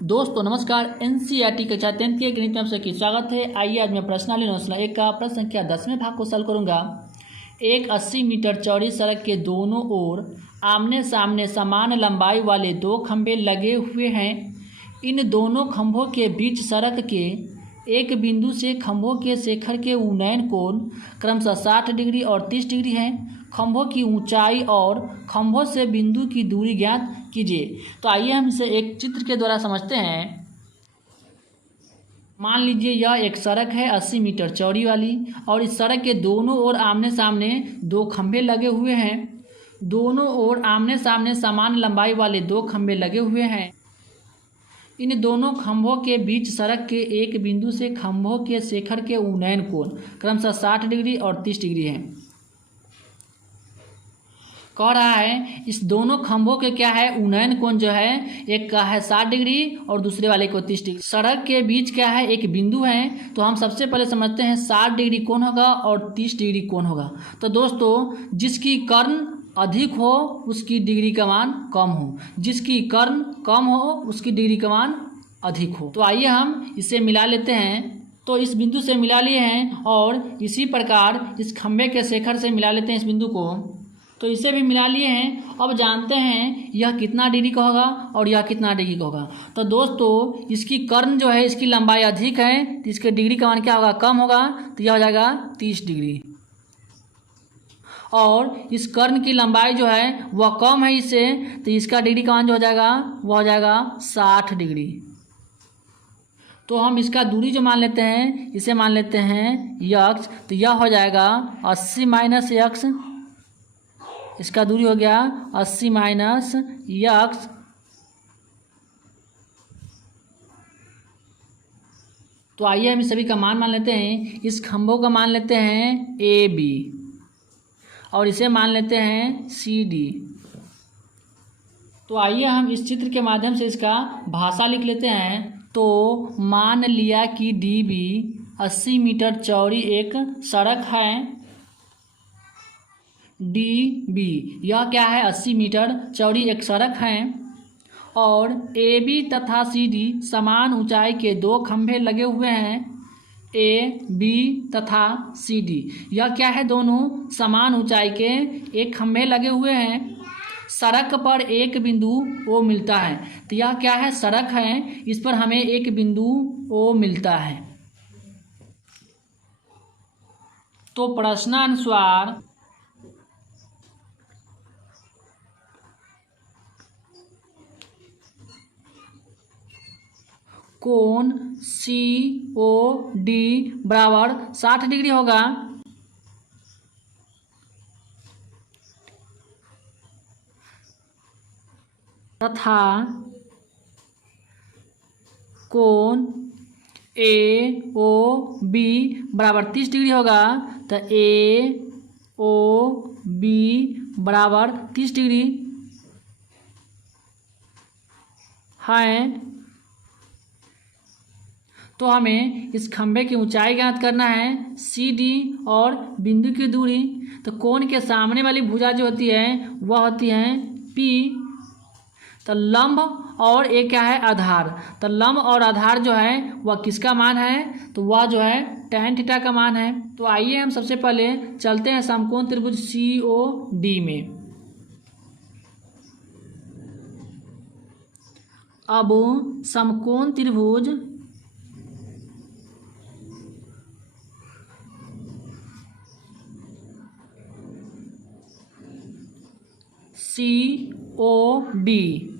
दोस्तों नमस्कार। एनसीईआरटी कक्षा 10 के गणित में आप सबकी स्वागत है। आइए आज मैं प्रश्नावली 9 का प्रश्न संख्या 10वें भाग को सॉल्व करूंगा। एक 80 मीटर चौड़ी सड़क के दोनों ओर आमने सामने समान लंबाई वाले दो खंभे लगे हुए हैं। इन दोनों खंभों के बीच सड़क के एक बिंदु से खंभों के शिखर के उन्नयन कोण क्रमशः 60 डिग्री और 30 डिग्री है। खंभों की ऊंचाई और खंभों से बिंदु की दूरी ज्ञात कीजिए। तो आइए हम इसे एक चित्र के द्वारा समझते हैं। मान लीजिए यह एक सड़क है 80 मीटर चौड़ी वाली, और इस सड़क के दोनों ओर आमने सामने दो खंभे लगे हुए हैं। दोनों ओर आमने सामने समान लंबाई वाले दो खंभे लगे हुए हैं। इन दोनों खंभों के बीच सड़क के एक बिंदु से खंभों के शिखर के उन्नयन कोण क्रमशः 60 डिग्री और 30 डिग्री है। कह रहा है इस दोनों खंभों के क्या है, उन्नयन कोण जो है, एक का है 60 डिग्री और दूसरे वाले को 30 डिग्री। सड़क के बीच क्या है, एक बिंदु है। तो हम सबसे पहले समझते हैं 60 डिग्री कौन होगा और 30 डिग्री कौन होगा। तो दोस्तों जिसकी कर्ण अधिक हो उसकी डिग्री का मान कम हो, जिसकी कर्ण कम हो उसकी डिग्री का मान अधिक हो। तो आइए हम इसे मिला लेते हैं। तो इस बिंदु से मिला लिए हैं और इसी प्रकार इस खंभे के शिखर से मिला लेते हैं इस बिंदु को। तो इसे भी मिला लिए हैं। अब जानते हैं यह कितना डिग्री का होगा और यह कितना डिग्री का होगा। तो दोस्तों इसकी कर्ण जो है, इसकी लंबाई अधिक है तो इसके डिग्री का मान क्या होगा, कम होगा। तो यह हो जाएगा 30 डिग्री। और इस कर्ण की लंबाई जो है वह कम है इससे, तो इसका डिग्री का मान जो हो जाएगा वह हो जाएगा 60 डिग्री। तो हम इसका दूरी जो मान लेते हैं, इसे मान लेते हैं यक्स। तो यह हो जाएगा 80 माइनस यक्स। इसका दूरी हो गया 80 माइनस यक्स। तो आइए हम इस सभी का मान लेते हैं। इस खंभों का मान लेते हैं ए बी और इसे मान लेते हैं सी डी। तो आइए हम इस चित्र के माध्यम से इसका भाषा लिख लेते हैं। तो मान लिया कि डी बी 80 मीटर चौड़ी एक सड़क है। डी बी यह क्या है, 80 मीटर चौड़ी एक सड़क है। और ए बी तथा सी डी समान ऊंचाई के दो खंभे लगे हुए हैं। ए बी तथा सी डी यह क्या है, दोनों समान ऊंचाई के एक खंभे लगे हुए हैं। सड़क पर एक बिंदु ओ मिलता है। तो यह क्या है, सड़क है, इस पर हमें एक बिंदु ओ मिलता है। तो प्रश्नानुसार कोण सी ओ डी बराबर 60 डिग्री होगा। तथा कोण ए ओ बी बराबर 30 डिग्री होगा। तो ए ओ बी बराबर 30 डिग्री है। तो हमें इस खंभे की ऊंचाई ज्ञात करना है, सी डी और बिंदु की दूरी। तो कोण के सामने वाली भुजा जो होती है वह होती है पी। तो लंब और एक क्या है, आधार। तो लंब और आधार जो है वह किसका मान है, तो वह जो है tan थीटा का मान है। तो आइए हम सबसे पहले चलते हैं समकोण त्रिभुज सी ओ डी में। अब समकोण त्रिभुज सी ओ डी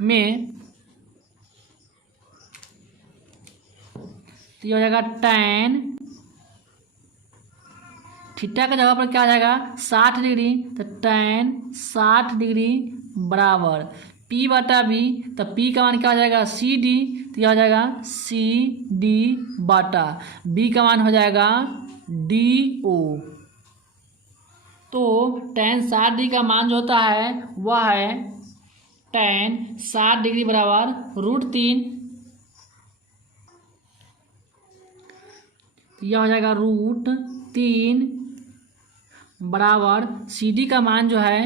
में तो ये हो जाएगा tan थीटा का जगह पर क्या आ जाएगा, 60 डिग्री। तो tan 60 डिग्री बराबर P बटा B। तो P का मान क्या हो जाएगा, सी डी। तो यह हो जाएगा सी डी बटा B का मान हो जाएगा डी ओ। तो tan 60 डिग्री का मान जो होता है वह है tan 60 डिग्री बराबर √3। यह हो जाएगा √3 बराबर सी डी का मान जो है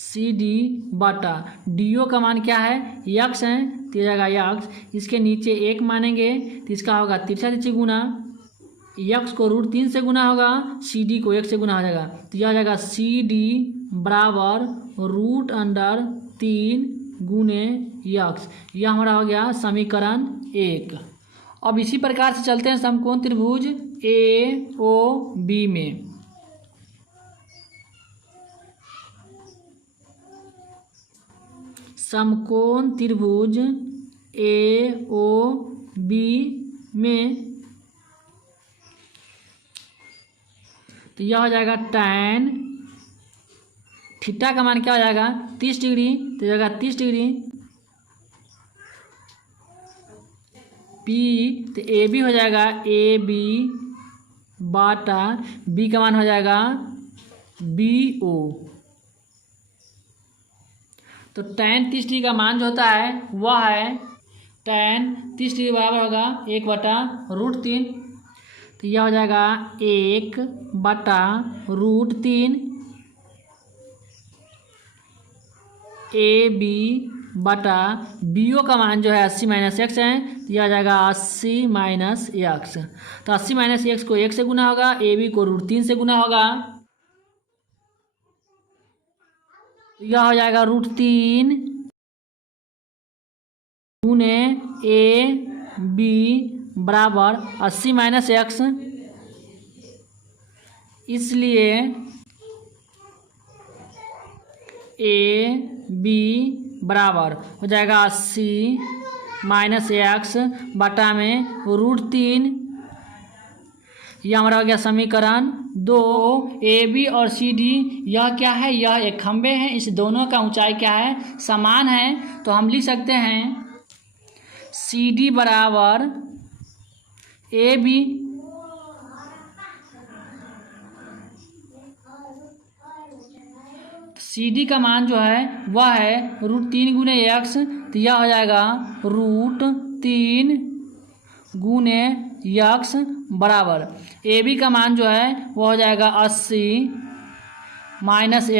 सी डी बटा डी ओ का मान क्या है यक्स है तो यह जाएगा यक्स, इसके नीचे 1 मानेंगे तो इसका होगा तिरछा तिरछी गुना, यक्स को √3 से गुना होगा, सी डी को 1 से गुना हो जाएगा तो यह जाएगा सी डी बराबर √3 गुने यक्स। यह हमारा हो गया समीकरण 1। अब इसी प्रकार से चलते हैं समकोण त्रिभुज ए ओ बी में। समकोण त्रिभुज ए ओ बी में तो यह हो जाएगा tan थीटा का मान क्या हो जाएगा 30 डिग्री तो जाएगा 30 डिग्री, पी तो ए बी हो जाएगा ए बी बाटा बी का मान हो जाएगा बी ओ। तो tan 30 डिग्री का मान जो होता है वह है tan 30 डिग्री बराबर होगा 1/√3 तो यह हो जाएगा 1/√3 ए बी बटा बी ओ का मान जो है 80 - x है तो यह आ जाएगा 80 - x। तो 80 - x को 1 से गुना होगा, ए बी को √3 से गुना होगा तो यह हो जाएगा √3 गुने ए बी बराबर 80 - x, इसलिए ए बी बराबर हो जाएगा 80 - x बटा में √3। यह हमारा हो गया समीकरण 2। ए बी और सी डी यह क्या है, यह एक खंभे हैं, इस दोनों का ऊंचाई क्या है समान है तो हम लिख सकते हैं सी डी बराबर ए बी सी डी का मान जो है वह है √3 गुने x तो यह हो जाएगा √3 गुने x बराबर ए बी का मान जो है वह हो जाएगा 80 -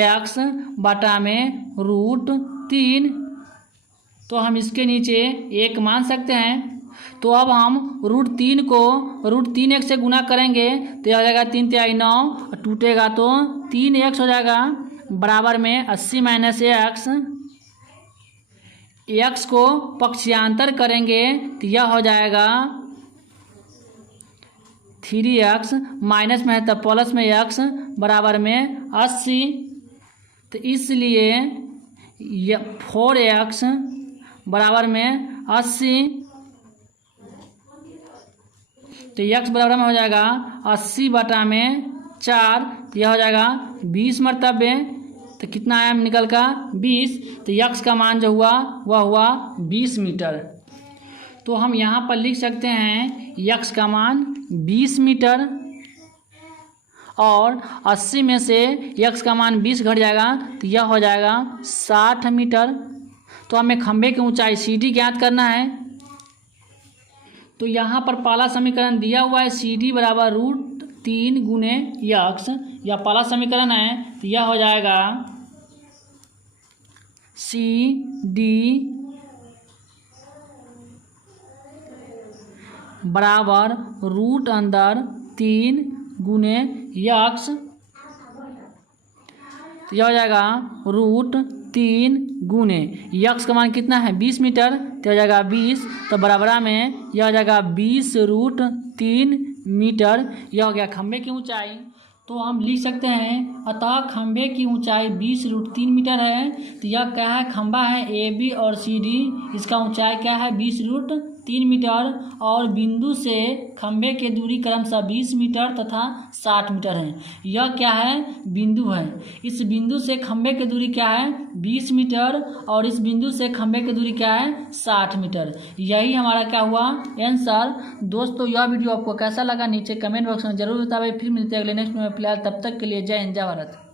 x बटा में √3। तो हम इसके नीचे 1 मान सकते हैं। तो अब हम √3 को √3 से गुना करेंगे तो यह हो जाएगा 3 × 9 और टूटेगा तो 3x हो जाएगा बराबर में 80 - x। x को पक्षांतर करेंगे तो यह हो जाएगा 3x, माइनस में है तो प्लस में x बराबर में 80। तो इसलिए 4x बराबर में 80 तो x बराबर में हो जाएगा 80 बटा में 4 तो यह हो जाएगा 20 मरतबे। तो कितना आया निकल का 20। तो x का मान जो हुआ वह हुआ 20 मीटर। तो हम यहाँ पर लिख सकते हैं x का मान 20 मीटर और 80 में से x का मान 20 घट जाएगा तो यह हो जाएगा 60 मीटर। तो हमें खंभे की ऊंचाई सी डी ज्ञात करना है। तो यहाँ पर पहला समीकरण दिया हुआ है सी डी बराबर √3 गुने x, यह पहला समीकरण है। तो यह हो जाएगा सी डी बराबर √3 गुने x। तो यह हो जाएगा √3 गुने x का मान कितना है 20 मीटर तो हो जाएगा 20। तो बराबरा में यह हो जाएगा 20√3 मीटर। यह हो गया खंभे की ऊंचाई। तो हम लिख सकते हैं अतः खंभे की ऊंचाई 20√3 मीटर है। तो यह क्या है खंभा है ए बी और सी डी, इसका ऊंचाई क्या है 20√3 मीटर और बिंदु से खंभे के दूरी क्रमशः 20 मीटर तथा 60 मीटर है। यह क्या है बिंदु है, इस बिंदु से खंभे की दूरी क्या है 20 मीटर और इस बिंदु से खंभे की दूरी क्या है 60 मीटर। यही हमारा क्या हुआ आंसर। दोस्तों यह वीडियो आपको कैसा लगा नीचे कमेंट बॉक्स में जरूर बताइए। फिर मिलते हैं अगले नेक्स्ट में। फिलहाल तब तक के लिए जय हिंद जय भारत।